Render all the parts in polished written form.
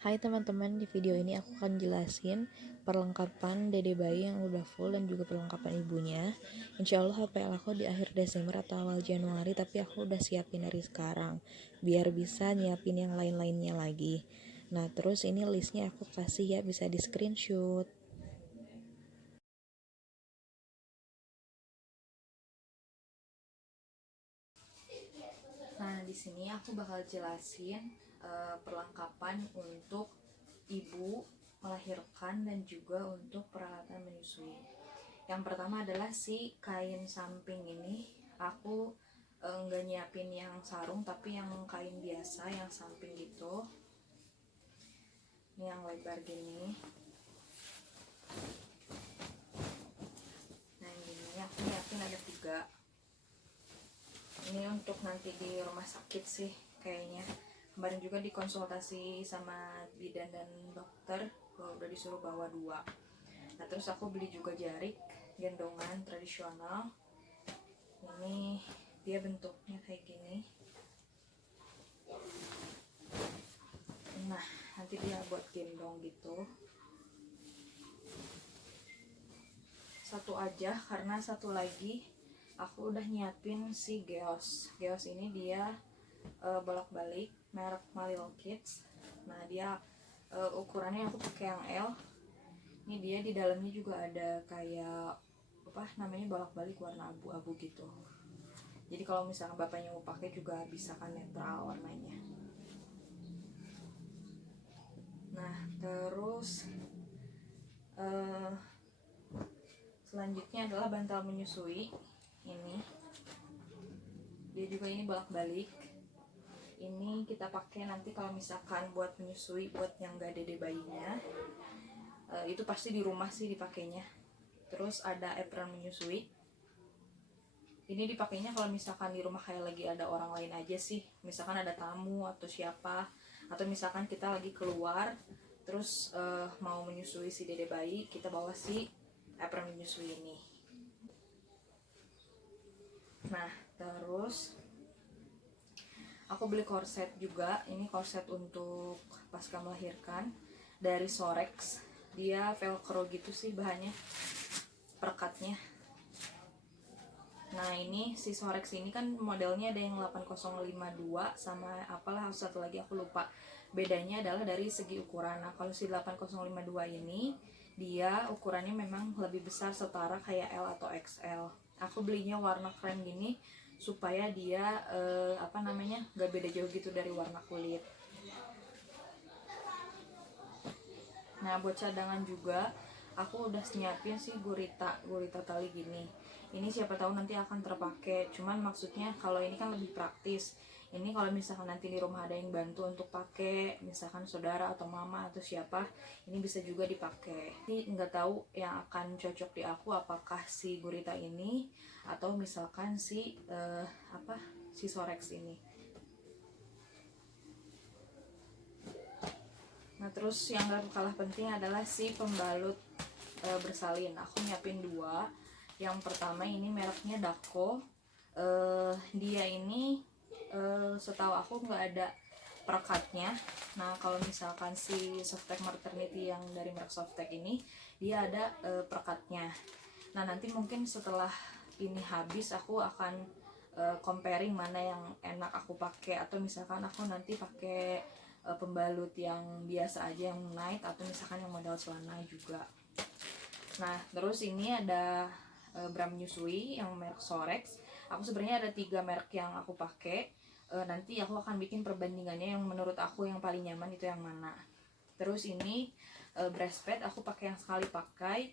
Hai teman-teman, di video ini aku akan jelasin perlengkapan dede bayi yang udah full dan juga perlengkapan ibunya. Insya Allah HPL aku di akhir Desember atau awal Januari, tapi aku udah siapin dari sekarang biar bisa nyiapin yang lain-lainnya lagi. Nah terus ini listnya aku kasih ya, bisa di screenshot. Nah, di sini aku bakal jelasin perlengkapan untuk ibu melahirkan dan juga untuk peralatan menyusui. Yang pertama adalah si kain samping ini. Aku nggak nyiapin yang sarung, tapi yang kain biasa, yang samping gitu. Ini yang lebar gini. Nah, yang gini aku nyiapin ada 3. Ini untuk nanti di rumah sakit sih kayaknya. Kemarin juga dikonsultasi sama bidan dan dokter, udah disuruh bawa 2. Nah terus aku beli juga jarik gendongan tradisional. Ini dia bentuknya kayak gini. Nah nanti dia buat gendong gitu. Satu aja karena satu lagi aku udah nyiapin si Geos. Geos ini dia bolak-balik merek Malil Kids. Nah dia ukurannya aku pakai yang L. Ini dia di dalamnya juga ada kayak apa namanya, bolak-balik warna abu-abu gitu. Jadi kalau misalnya bapaknya mau pakai juga bisa kan, netral warnanya. Nah terus selanjutnya adalah bantal menyusui. Ini dia juga ini bolak-balik. Ini kita pakai nanti kalau misalkan buat menyusui buat yang gak dede bayinya. Itu pasti di rumah sih dipakainya. Terus ada apron menyusui. Ini dipakainya kalau misalkan di rumah kayak lagi ada orang lain aja sih. Misalkan ada tamu atau siapa, atau misalkan kita lagi keluar terus mau menyusui si dede bayi, kita bawa si apron menyusui ini. Nah terus aku beli korset juga. Ini korset untuk pasca melahirkan dari Sorex. Dia velcro gitu sih bahannya, perekatnya. Nah ini si Sorex ini kan modelnya ada yang 8052 sama apalah satu lagi aku lupa. Bedanya adalah dari segi ukuran. Nah kalau si 8052 ini dia ukurannya memang lebih besar, setara kayak L atau XL. Aku belinya warna krem gini supaya dia gak beda jauh gitu dari warna kulit. Nah buat cadangan juga aku udah nyiapin sih gurita tali gini. Ini siapa tahu nanti akan terpakai, cuman maksudnya kalau ini kan lebih praktis. Ini kalau misalkan nanti di rumah ada yang bantu untuk pakai, misalkan saudara atau mama atau siapa, ini bisa juga dipakai. Ini nggak tahu yang akan cocok di aku, apakah si gurita ini atau misalkan si si Sorex ini. Nah terus yang gak kalah penting adalah si pembalut bersalin. Aku nyiapin 2. Yang pertama ini mereknya Dako. Dia ini setahu aku nggak ada perekatnya. Nah kalau misalkan si Softtek Maternity yang dari merek Softtek ini dia ada perekatnya. Nah nanti mungkin setelah ini habis aku akan comparing mana yang enak aku pakai, atau misalkan aku nanti pakai pembalut yang biasa aja yang night, atau misalkan yang model celana juga. Nah terus ini ada bra menyusui yang merek Sorex. Aku sebenarnya ada 3 merek yang aku pakai. Nanti aku akan bikin perbandingannya yang menurut aku yang paling nyaman itu yang mana. Terus ini breastpad aku pakai yang sekali pakai,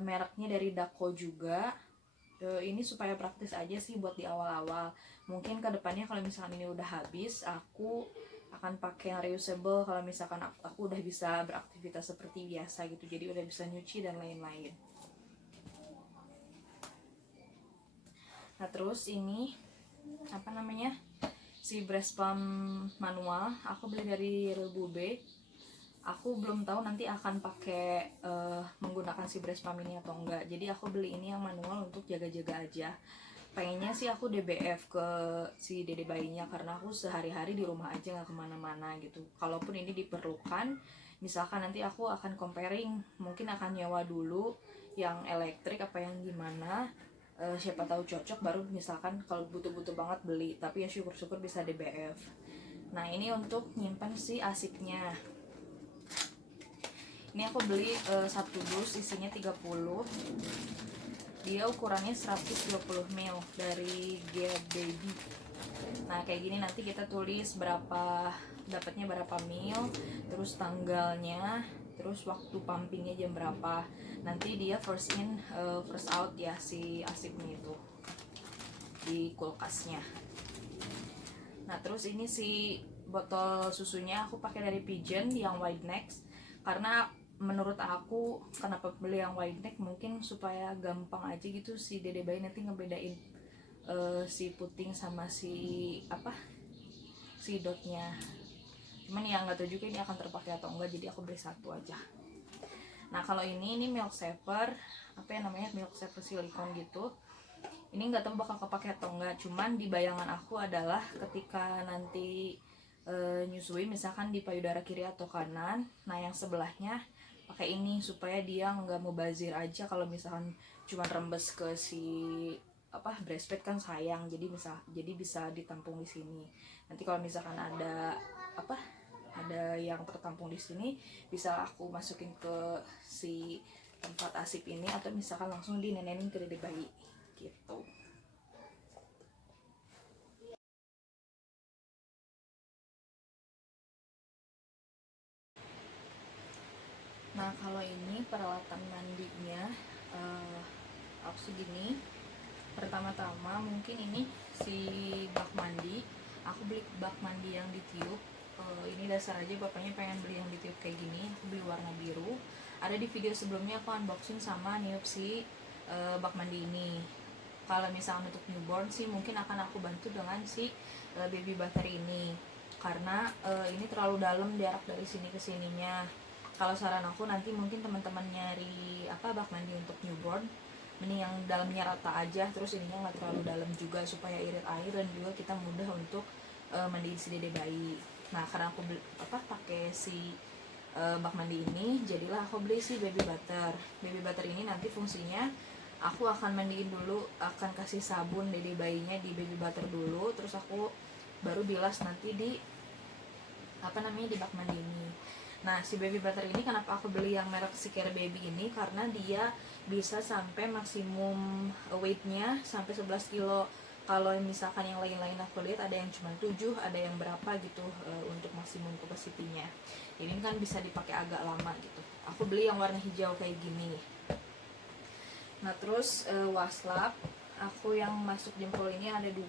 mereknya dari Dako juga. Ini supaya praktis aja sih buat di awal-awal. Mungkin kedepannya kalau misalkan ini udah habis, aku akan pakai yang reusable kalau misalkan aku udah bisa beraktivitas seperti biasa gitu, jadi udah bisa nyuci dan lain-lain. Nah terus ini si breast pump manual aku beli dari Real Bube. Aku belum tahu nanti akan pakai menggunakan si breast pump ini atau enggak, jadi aku beli ini yang manual untuk jaga-jaga aja. pengennya sih aku DBF ke si dede bayinya, karena aku sehari-hari di rumah aja nggak kemana-mana gitu. Kalaupun ini diperlukan, misalkan nanti aku akan comparing, mungkin akan nyewa dulu yang elektrik apa yang gimana. Siapa tahu cocok, baru misalkan kalau butuh-butuh banget beli, tapi ya syukur-syukur bisa DBF. Nah ini untuk nyimpan si asipnya. Ini aku beli satu dus isinya 30. Dia ukurannya 120 ml dari Gear Baby. Nah kayak gini nanti kita tulis berapa, dapatnya berapa mil, terus tanggalnya, terus waktu pumpingnya jam berapa. Nanti dia first in first out ya si asipnya itu di kulkasnya. Nah terus ini si botol susunya aku pakai dari Pigeon yang wide neck, karena menurut aku kenapa beli yang wide neck, mungkin supaya gampang aja gitu si dede bayi nanti ngebedain si puting sama si si dotnya. Cuman ya nggak tahu juga ini akan terpakai atau enggak, jadi aku beli satu aja. Nah kalau ini milk saver, apa ya namanya, milk saver silikon gitu. Ini nggak tahu bakal kepake atau enggak, cuman di bayangan aku adalah ketika nanti nyusui misalkan di payudara kiri atau kanan, nah yang sebelahnya pakai ini supaya dia nggak mubazir aja. Kalau misalkan cuma rembes ke si breastfeed kan sayang, jadi bisa ditampung di sini. Nanti kalau misalkan ada yang tertampung di sini, bisa aku masukin ke si tempat asip ini, atau misalkan langsung dinenenin ke dede bayi gitu. Nah kalau ini peralatan mandinya, aku segini. Pertama-tama mungkin ini si bak mandi. Aku beli bak mandi yang ditiup. Ini dasar aja, bapaknya pengen beli yang ditiup kayak gini. Aku beli warna biru. Ada di video sebelumnya aku unboxing sama niup si bak mandi ini. Kalau misalnya untuk newborn sih mungkin akan aku bantu dengan si baby butter ini, karena ini terlalu dalam jarak dari sini ke sininya. Kalau saran aku nanti mungkin teman-teman nyari bak mandi untuk newborn, mending yang dalamnya rata aja, terus ininya nggak terlalu dalam juga supaya irit air dan juga kita mudah untuk mandiin si dede bayi. Nah karena aku pakai si bak mandi ini, jadilah aku beli si baby butter. Baby butter ini nanti fungsinya aku akan mandiin dulu, akan kasih sabun dede bayinya di baby butter dulu, terus aku baru bilas nanti di di bak mandi ini. Nah si baby butter ini kenapa aku beli yang merek Care Baby ini, karena dia bisa sampai maksimum weightnya sampai 11 kilo. Kalau misalkan yang lain-lain aku lihat ada yang cuma 7, ada yang berapa gitu untuk maksimum capacity-nya. Ini kan bisa dipakai agak lama gitu. Aku beli yang warna hijau kayak gini. Nah terus waslap aku yang masuk jempol ini ada 2.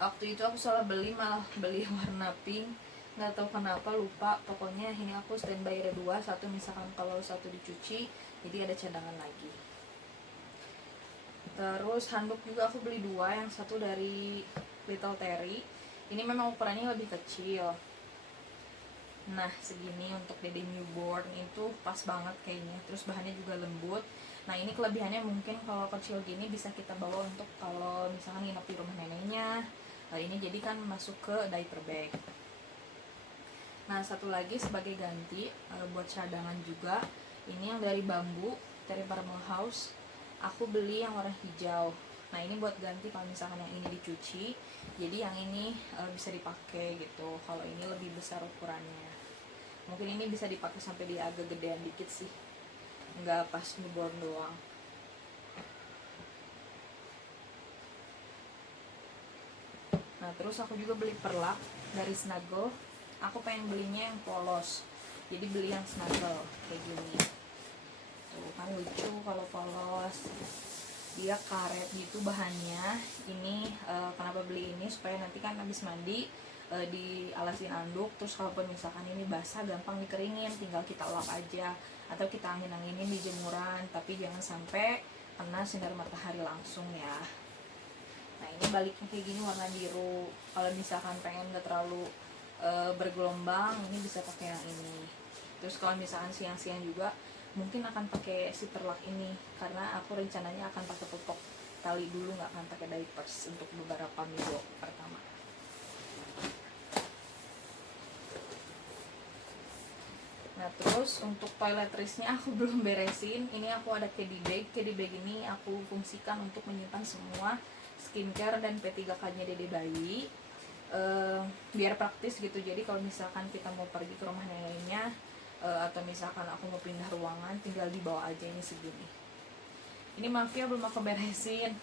Waktu itu aku salah beli, malah beli warna pink, nggak tahu kenapa, lupa. Pokoknya ini aku standby ada 2, satu misalkan kalau satu dicuci jadi ada cadangan lagi. Terus handuk juga aku beli 2, yang satu dari Little Terry. Ini memang ukurannya lebih kecil. Nah segini untuk dede newborn itu pas banget kayaknya. Terus bahannya juga lembut. Nah ini kelebihannya mungkin kalau kecil gini bisa kita bawa untuk kalau misalkan nginep di rumah neneknya. Ini jadi kan masuk ke diaper bag. Nah satu lagi sebagai ganti buat cadangan juga, ini yang dari bambu, dari Parmel House. Aku beli yang warna hijau. Nah ini buat ganti kalau misalkan yang ini dicuci, jadi yang ini bisa dipakai gitu. Kalau ini lebih besar ukurannya, mungkin ini bisa dipakai sampai dia agak gedean dikit sih, nggak pas newborn doang. Nah terus aku juga beli perlak dari Snuggle. Aku pengen belinya yang polos, jadi beli yang Snuggle kayak gini. Tuh kan lucu kalau polos, dia karet gitu bahannya. Ini kenapa beli ini, supaya nanti kan habis mandi dialasin anduk, terus kalaupun misalkan ini basah gampang dikeringin, tinggal kita lap aja atau kita angin-anginin di jemuran, tapi jangan sampai kena sinar matahari langsung ya. Nah ini baliknya kayak gini warna biru. Kalau misalkan pengen gak terlalu bergelombang, ini bisa pakai yang ini. Terus kalau misalkan siang-siang juga mungkin akan pakai si perlak ini, karena aku rencananya akan pakai popok. tali dulu, nggak akan pakai diapers untuk beberapa minggu pertama. Nah terus untuk toiletries-nya aku belum beresin. Ini aku ada caddy bag. Caddy bag ini aku fungsikan untuk menyimpan semua skincare dan P3K-nya dede bayi, biar praktis gitu. Jadi kalau misalkan kita mau pergi ke rumah neneknya, atau misalkan aku mau pindah ruangan, tinggal dibawa aja ini segini. Ini maaf ya belum aku beresin.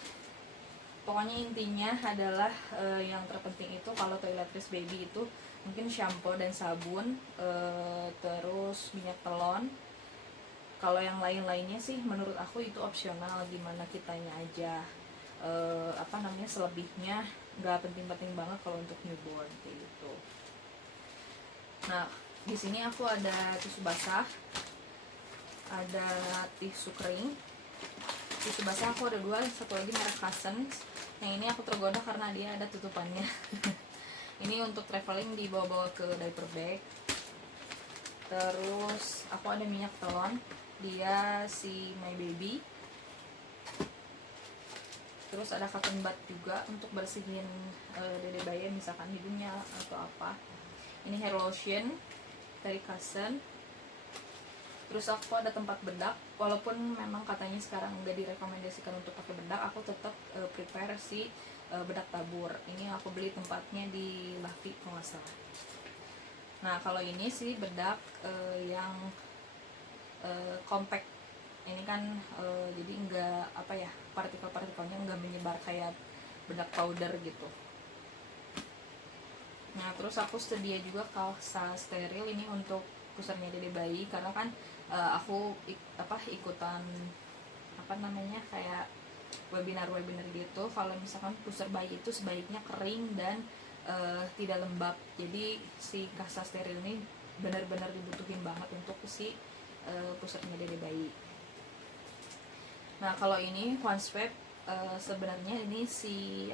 Pokoknya intinya adalah yang terpenting itu kalau toiletries baby itu mungkin shampoo dan sabun, terus minyak telon. Kalau yang lain-lainnya sih menurut aku itu opsional, gimana kitanya aja. Selebihnya nggak penting-penting banget kalau untuk newborn kayak gitu. Nah di sini aku ada tisu basah, ada tisu kering. Tisu basah aku ada 2, satu lagi merek Cousins. Yang ini aku tergoda karena dia ada tutupannya. Ini untuk traveling dibawa-bawa ke diaper bag. Terus aku ada minyak telon, dia si My Baby. Terus ada cotton bud juga untuk bersihin dede bayi misalkan hidungnya atau apa. Ini hair lotion dari Cousin. Terus aku ada tempat bedak, walaupun memang katanya sekarang udah direkomendasikan untuk pakai bedak, aku tetap prepare si bedak tabur. Ini aku beli tempatnya di Lavi kalau nggak salah. Nah kalau ini sih bedak yang compact. Ini kan jadi enggak partikel-partikelnya enggak menyebar kayak bedak powder gitu. Nah terus aku sedia juga kasa steril ini untuk pusarnya dede bayi, karena kan aku ikutan kayak webinar gitu. Kalau misalkan pusar bayi itu sebaiknya kering dan tidak lembab. Jadi si kasa steril ini benar-benar dibutuhin banget untuk si pusarnya dede bayi. Nah kalau ini one swab, sebenarnya ini si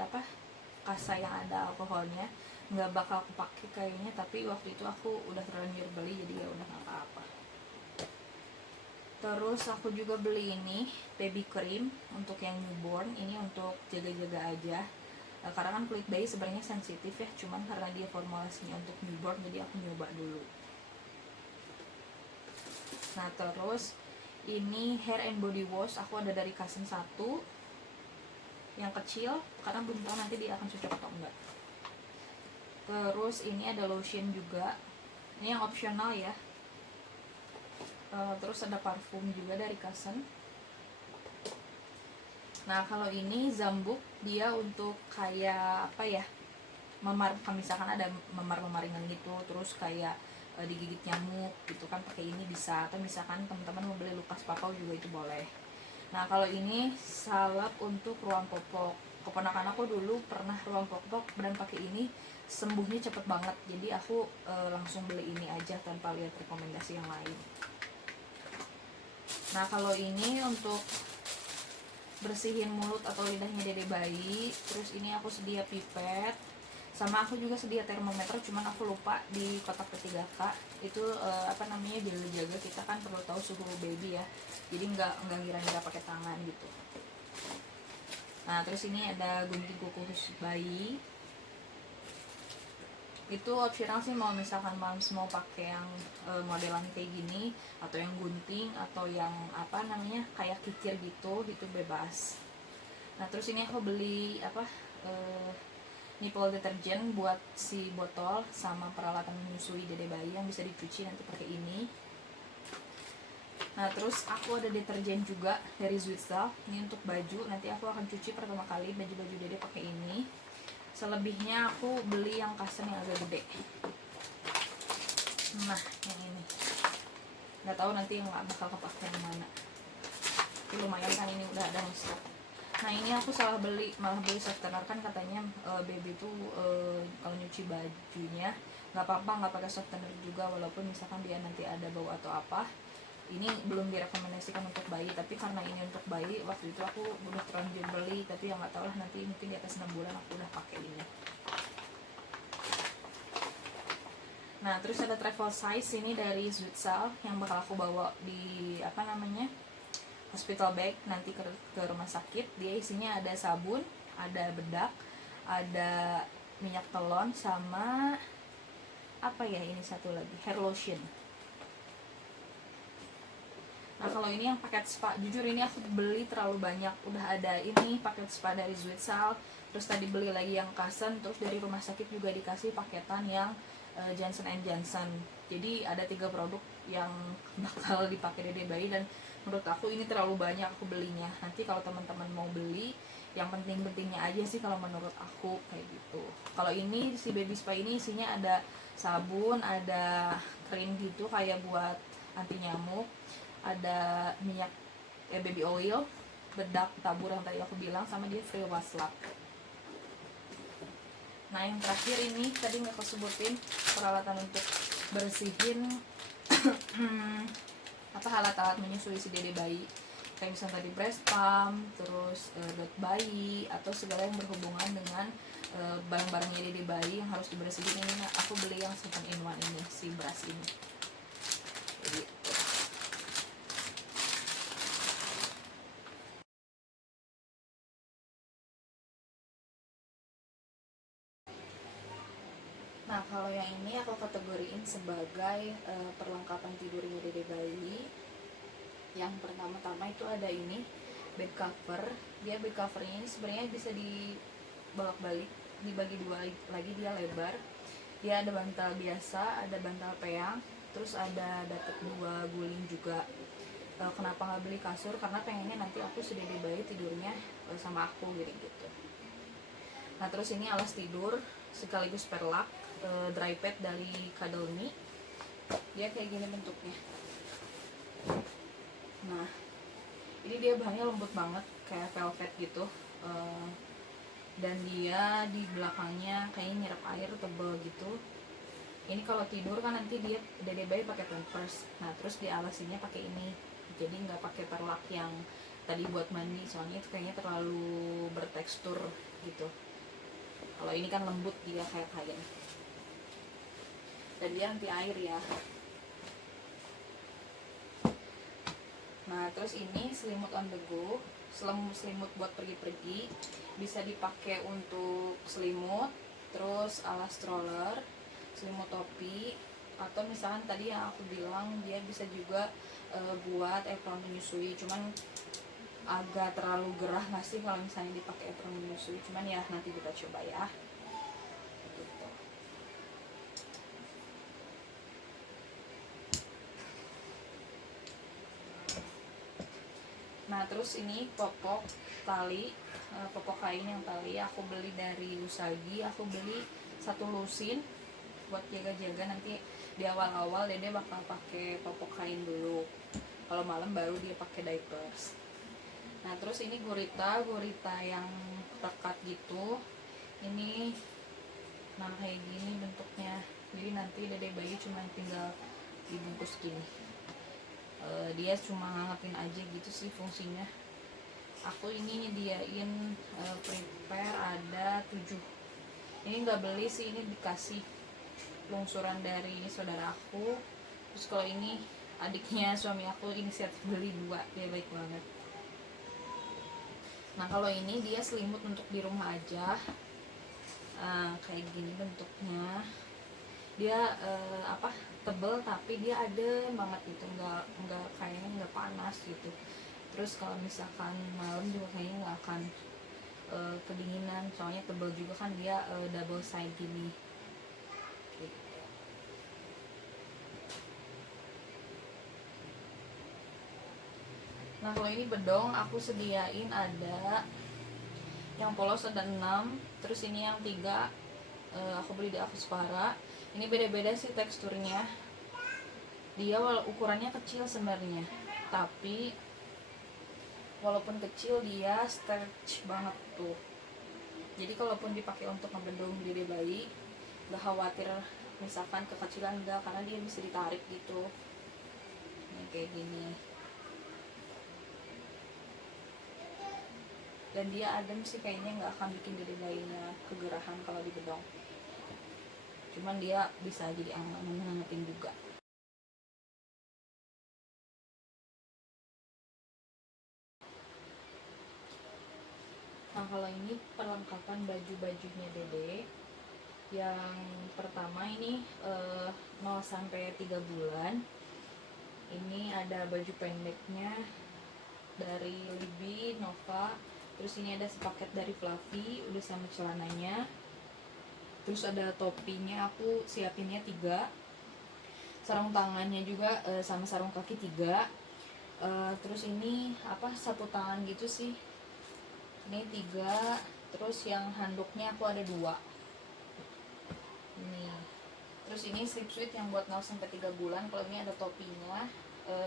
kasa yang ada alkoholnya nggak bakal aku pakai kayaknya, tapi waktu itu aku udah terlanjur beli jadi ya udah nggak apa-apa. Terus aku juga beli ini baby cream untuk yang newborn. Ini untuk jaga-jaga aja, karena kan kulit bayi sebenarnya sensitif ya, cuman karena dia formulasinya untuk newborn jadi aku nyoba dulu. Nah terus ini hair and body wash aku ada dari Cousin 1 yang kecil, karena belum tahu nanti dia akan cocok atau enggak. Terus ini ada lotion juga, ini yang opsional ya. Terus ada parfum juga dari Cousin. Nah kalau ini Zambuk, dia untuk kayak memar, misalkan ada memar-memaringan gitu, terus kayak digigit nyamuk gitu kan, pakai ini bisa. Atau misalkan teman-teman mau beli Lukas Papau juga itu boleh. Nah kalau ini salep untuk ruang popok. Keponakan aku dulu pernah ruang popok dan pakai ini, sembuhnya cepet banget. Jadi aku langsung beli ini aja tanpa lihat rekomendasi yang lain. Nah kalau ini untuk bersihin mulut atau lidahnya dede bayi. Terus ini aku sedia pipet, sama aku juga sedia termometer, cuman aku lupa di kotak P3K itu biar jaga kita kan perlu tahu suhu baby ya, jadi nggak ngira pakai tangan gitu. Nah terus ini ada gunting kuku khusus bayi, itu opsional sih, mau misalkan moms mau pakai yang modelan kayak gini, atau yang gunting, atau yang kayak kikir gitu, itu bebas. Nah terus ini aku beli nipple deterjen buat si botol, sama peralatan menyusui dede bayi yang bisa dicuci nanti pakai ini. Nah terus aku ada deterjen juga dari Zwitsal, ini untuk baju, nanti aku akan cuci pertama kali baju-baju dede pakai ini. Selebihnya aku beli yang Cousin yang agak gede. Nah yang ini nggak tahu nanti yang bakal kepake yang mana, tapi lumayan kan ini udah ada stok. Nah ini aku malah beli softener, kan katanya baby tuh kalau nyuci bajunya nggak apa-apa nggak pakai softener juga, walaupun misalkan dia nanti ada bau atau apa. Ini belum direkomendasikan untuk bayi, tapi karena ini untuk bayi, waktu itu aku udah terlanjur beli, tapi ya nggak tahu lah, nanti mungkin di atas 6 bulan aku udah pakai ini. Nah terus ada travel size ini dari Zwitsal yang bakal aku bawa di hospital bag nanti ke rumah sakit. Dia isinya ada sabun, ada bedak, ada minyak telon, sama apa ya, ini satu lagi, hair lotion. Nah kalau ini yang paket spa, jujur ini aku beli terlalu banyak. Udah ada ini paket spa dari Zwitsal, terus tadi beli lagi yang Kasen, terus dari rumah sakit juga dikasih paketan yang Johnson Johnson. Jadi ada 3 produk yang bakal dipakai Dede bayi, dan menurut aku ini terlalu banyak aku belinya. Nanti kalau teman-teman mau beli, yang penting-pentingnya aja sih kalau menurut aku, kayak gitu. Kalau ini si baby spa ini isinya ada sabun, ada krim gitu kayak buat anti nyamuk, ada minyak baby oil, bedak tabur yang tadi aku bilang, sama dia free waslap. Nah yang terakhir ini tadi nggak aku sebutin, peralatan untuk bersihin apa, alat-alat menyusui si Dede bayi, kayak misalnya tadi breast pump, terus dot bayi, atau segala yang berhubungan dengan barang-barangnya Dede bayi yang harus dibersihin. Ini aku beli yang 7-in-1 ini, si brush ini. Jadi nah kalau yang ini aku kategoriin sebagai perlengkapan tidurnya Dede bayi. Yang pertama-tama itu ada ini bed cover. Dia bed covernya ini sebenarnya bisa dibolak-balik, dibagi 2 lagi, dia lebar. Dia ada bantal biasa, ada bantal peyang, terus ada dapat 2 guling juga. Kenapa nggak beli kasur? Karena pengennya nanti aku si Dede bayi tidurnya sama aku gitu. Nah terus ini alas tidur sekaligus perlak, dry pad dari Cuddle Me. Dia kayak gini bentuknya. Nah ini dia bahannya lembut banget kayak velvet gitu, dan dia di belakangnya kayaknya nyerap air, tebel gitu. Ini kalau tidur kan nanti dia Dede bayi pakai pampers. Nah terus di alasinya pakai ini, jadi nggak pakai perlak yang tadi buat mandi, soalnya itu kayaknya terlalu bertekstur gitu. Kalau ini kan lembut, dia kayak kain, dan dia anti air ya. Nah terus ini selimut on the go, selimut buat pergi-pergi, bisa dipakai untuk selimut, terus alas stroller, selimut topi, atau misalkan tadi yang aku bilang dia bisa juga buat apron menyusui. Cuman agak terlalu gerah nggak sih kalau misalnya dipakai apron menyusui, cuman ya nanti kita coba ya gitu. Nah terus ini popok tali, popok kain yang tali aku beli dari Usagi. Aku beli 1 lusin buat jaga-jaga, nanti di awal-awal Dede bakal pakai popok kain dulu, kalau malam baru dia pakai diapers. Nah terus ini gurita yang pekat gitu. Ini nah kayak gini bentuknya, jadi nanti Dede bayi cuma tinggal dibungkus gini. Dia cuma ngangetin aja gitu sih fungsinya. Aku ini nyediain prepare ada 7. Ini nggak beli sih, ini dikasih lungsuran dari saudara aku. Terus kalau ini adiknya suami aku inisiatif beli 2, dia baik banget. Nah kalau ini dia selimut untuk di rumah aja, kayak gini bentuknya. Dia tebel tapi dia adem banget gitu, nggak kayaknya nggak panas gitu. Terus kalau misalkan malam juga kayaknya nggak akan kedinginan, soalnya tebel juga kan dia, double side gini gitu. Nah kalau ini bedong aku sediain ada yang polos ada 6, terus ini yang 3 aku beli di Akuspara. Ini beda-beda sih teksturnya. Dia ukurannya kecil sebenarnya, tapi walaupun kecil dia stretch banget tuh. Jadi kalaupun dipakai untuk ngebendung Dede bayi, gak khawatir misalkan kekecilan, enggak, karena dia bisa ditarik gitu. Ini kayak gini. Dan dia adem sih, kayaknya nggak akan bikin Dede bayinya kegerahan kalau dibedong. Cuman dia bisa jadi ngangetin juga. kalau ini perlengkapan baju-bajunya Dede. Yang pertama ini 0 sampai 3 bulan. Ini ada baju pendeknya dari Libby, Nova. Terus ini ada sepaket dari Fluffy, udah sama celananya. Terus ada topinya, aku siapinnya 3. Sarung tangannya juga sama sarung kaki 3. Terus ini apa, satu tangan gitu sih. Ini 3. Terus yang handuknya aku ada 2. Ini. Terus ini slip suit yang buat 0 sampai 3 bulan. Kalau ini ada topinya,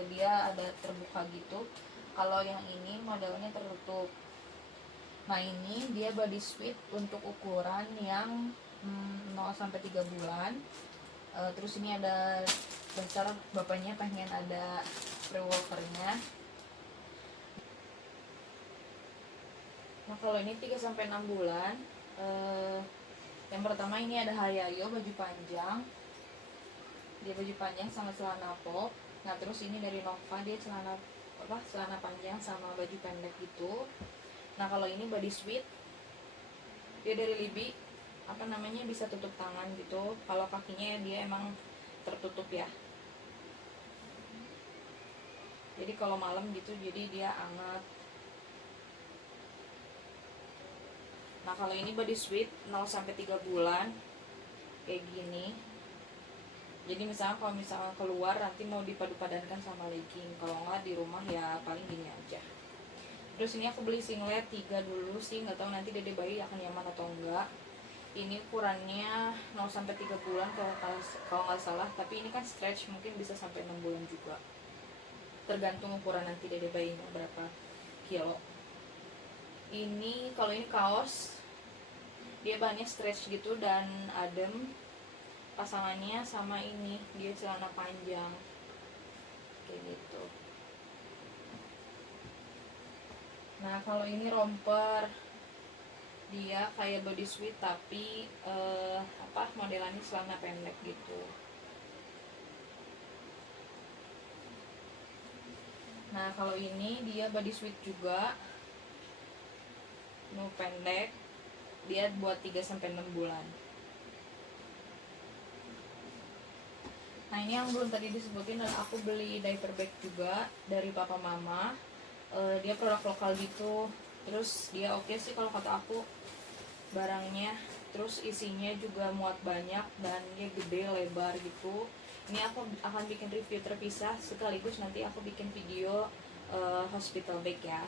dia ada terbuka gitu. Kalau yang ini modelnya tertutup. Nah ini dia body suit untuk ukuran yang 0 sampai 3 bulan. Terus ini ada besar, bapaknya pengen ada spray walkernya. Nah kalau ini 3 sampai 6 bulan, yang pertama ini ada Hayayo baju panjang. Dia baju panjang sama celana pop. Nah terus ini dari Nova, dia celana panjang sama baju pendek gitu. Nah kalau ini body suit, dia dari Libby, apa namanya, bisa tutup tangan gitu. Kalau kakinya dia emang tertutup ya, jadi kalau malam gitu jadi dia hangat. Nah kalau ini body suit 0 sampai 3 bulan kayak gini. Jadi misalnya kalau misalnya keluar nanti mau dipadu-padankan sama legging, kalau nggak di rumah ya paling gini aja. Terus ini aku beli singlet 3 dulu sih, nggak tahu nanti Dede bayi akan nyaman atau enggak. Ini ukurannya 0 sampai 3 bulan kalau nggak salah, tapi ini kan stretch, mungkin bisa sampai 6 bulan juga. Tergantung ukuran nanti Dede bayinya berapa kilo. Ini kalau ini kaos, dia bahannya stretch gitu dan adem. Pasangannya sama ini, dia celana panjang kayak gitu. Nah kalau ini romper, dia kayak body suit tapi modelannya celana pendek gitu. Nah kalau ini dia body suit juga, pendek, dia buat 3 sampai 6 bulan. Nah ini yang belum tadi disebutin adalah aku beli diaper bag juga dari papa mama. Dia produk lokal gitu. Terus dia oke sih kalau kata aku barangnya. Terus isinya juga muat banyak dan dia gede, lebar gitu. Ini aku akan bikin review terpisah, sekaligus nanti aku bikin video hospital bag ya.